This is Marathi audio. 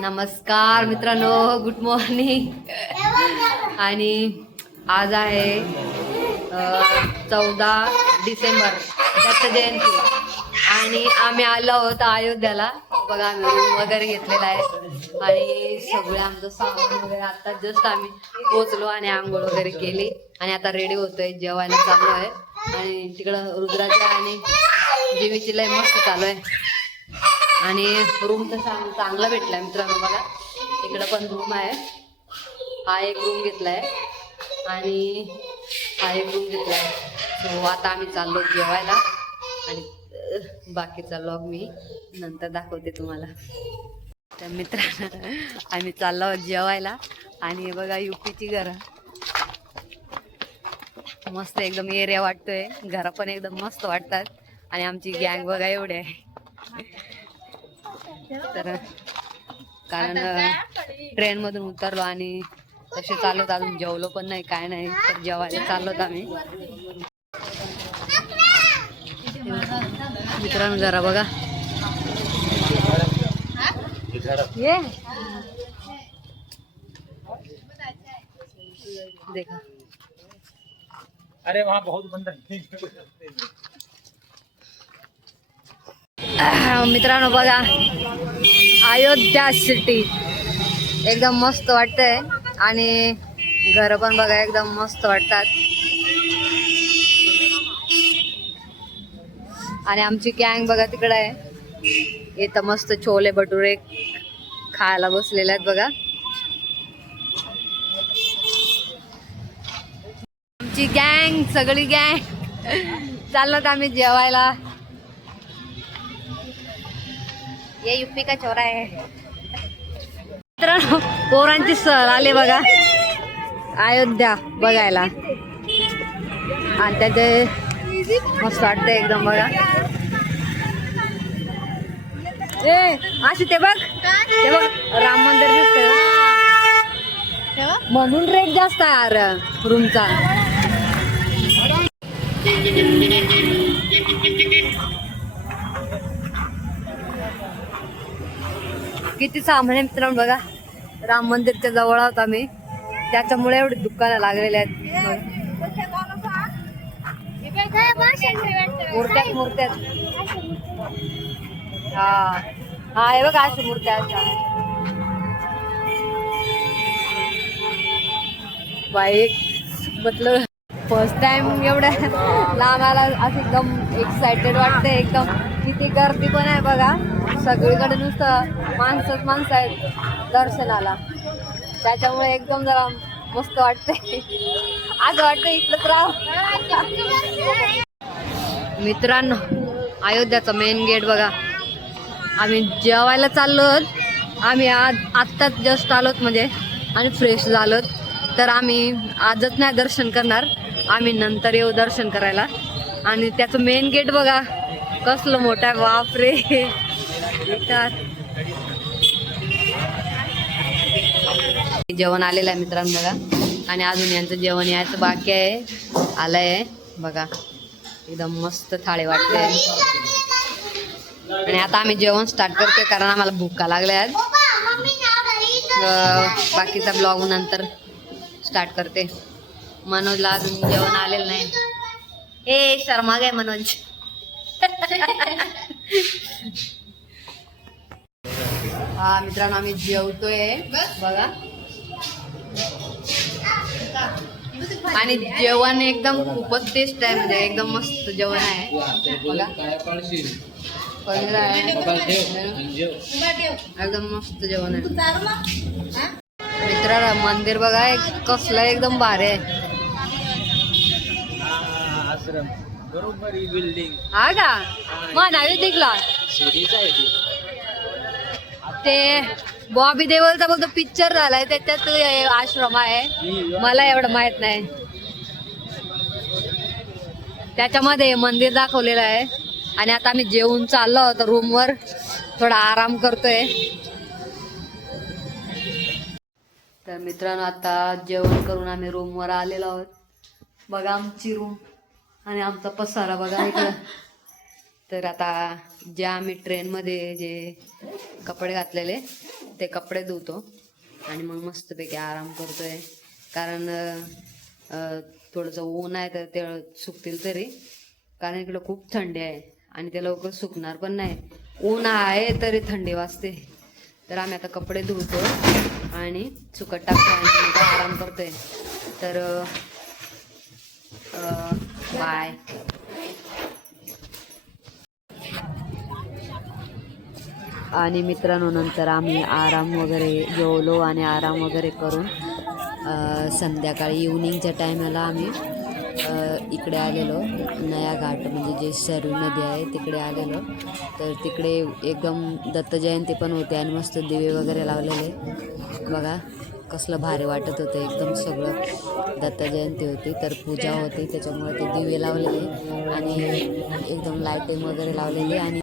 नमस्कार मित्रांनो गुड मॉर्निंग आणि आज आहे चौदा डिसेंबर दत्त जयंती आणि आम्ही आलो आहोत अयोध्याला. बघा आम्ही रूम वगैरे घेतलेला आहे. आणि सगळं आमचं सामान वगैरे आता जस्ट आम्ही पोचलो आणि आंघोळ वगैरे केली. आणि आता रेडी होतोय जेवायला चालू आहे आणि तिकडं रुद्राच्या आणि देवीची लय मस्त चालू आहे. आणि रूम तर चांग- चांगला भेटलाय मित्रांनो बघा. इकडं पण रूम आहे. हा एक रूम घेतलाय. आणि हा एक रूम घेतलाय. सो आता आम्ही चाललो जेवायला. आणि बाकीचा लॉग मी नंतर दाखवते तुम्हाला. तर मित्रांनो आम्ही चाललो जेवायला. आणि बघा युपीची घरं. मस्त एकदम एरिया वाटतोय. घरं पण एकदम मस्त वाटतात. आणि आमची गँग बघा एवढी आहे. तर कारण ट्रेन मधून उतरलो आणि तसे चालत अजून जेवलो पण नाही काय नाही. तर जेवायला चाललोत आम्ही. मित्रांनो जरा बघा. ये. देखा. अरे वहाँ बहुत बंदर हैं। मित्रांनो बघा अयोध्या सिटी एकदम मस्त वाटतंय. आणि घर पण बघा एकदम मस्त वाटतात. आणि आमची गँग बघा तिकडे आहे. इथं मस्त छोले भटुरे खायला बसलेले आहेत बघा. आमची गँग सगळी गँग चाललो आम्ही जेवायला. ये युपी का छोरा आहे मित्रांनो पोरांची सर आले बघा. अयोध्या बघायला. आणि त्याचे मस्त वाटतं एकदम बघा. ए अशी ते बघ. ते बघ राम मंदिर दिसतंय म्हणून रेट जास्त आहे यार रूमचा किती सामान्य मित्रांनो बघा. राम मंदिरच्या जवळ आहोत आम्ही. त्याच्यामुळे एवढी दुकानं लागलेली आहेत. मूर्त्यात मूर्त्यात हा. हा हे बघा अशा मूर्त्या बाईक मतलब फर्स्ट टाइम एवढ्या लांब आला असं एकदम एक्साइटेड वाटते एकदम. किती गर्दी पण आहे बघा. सगळीकडे नुसतं माणसंच माणसं आहेत दर्शनाला. त्याच्यामुळे एकदम जरा मस्त वाटते आज वाटतं इथलंच राह मित्रांनो अयोध्याचं मेन गेट बघा. आम्ही जेवायला चाललो आहोत. आम्ही आज आत्ताच जस्ट आलोत म्हणजे आणि फ्रेश झालोत. तर आम्ही आजच नाही दर्शन करणार. आम्ही नंतर येऊ दर्शन करायला. आणि त्याचं मेन गेट बघा. कसलं मोठं आहे बापरे. जेवण आलेलं आहे मित्रांनो बघा. आणि अजून यांचं जेवण यायचं बाकी आहे. आलंय. बघा. एकदम मस्त थाळी वाटते. आणि आता आम्ही जेवण स्टार्ट करतोय कारण आम्हाला भुका लागल्या बाकीचा ब्लॉग नंतर स्टार्ट करते. मनोजला अजून जेवण आलेलं नाही. ए शर्मा गे मनोज. हा मित्रांनो आम्ही जेवतोय. बघा. आणि जेवण एकदम खूपच टेस्ट आहे म्हणजे एकदम मस्त जेवण आहे. बघा. एकदम मस्त जेवण आहे. मित्रांनो मंदिर बघा कसलं एकदम भारी आहे. आश्रम बरोबर ही बिल्डिंग हा का मग दिखला आहे ती. ते बॉबी देवलचा बोलतो पिक्चर झालाय त्याच्यात हे आश्रम आहे. मला एवढं माहीत नाही. त्याच्यामध्ये मंदिर दाखवलेलं आहे. आणि आता आम्ही जेवून चाललो होतो रूमवर थोडा आराम करतोय. तर मित्रांनो आता जेवण करून आम्ही रूमवर आलेलो आहोत. बघा आमची रूम आणि आमचा पसारा बघा इकडं. तर आता ज्या आम्ही ट्रेनमध्ये जे कपडे घातलेले ते कपडे धुतो. आणि मग मस्तपैकी आराम करतोय. कारण थोडंसं ऊन आहे तर ते सुकतील तरी. कारण इकडं खूप थंडी आहे आणि ते लवकर सुकणार पण नाही. ऊन आहे तरी थंडी वाजते. तर आम्ही आता कपडे धुतो आणि सुकत टाकतो आणि आराम करतोय. तर बाय आणि मित्रांनो नंतर आम्ही आराम वगैरे जेवलो आणि आराम वगैरे करून संध्याकाळी इव्हनिंगच्या टायमाला आम्ही इकडे आलेलो. नया घाट म्हणजे जे सरयू नदी आहे तिकडे आलेलो. तर तिकडे एकदम दत्त जयंती पण होते आणि मस्त दिवे वगैरे लावलेले. बघा. कसलं भारी वाटत होतं. एकदम सगळं दत्त जयंती होती तर पूजा होती त्याच्यामुळे ते दिवे लावलेले आणि एकदम लायटिंग वगैरे लावलेली आणि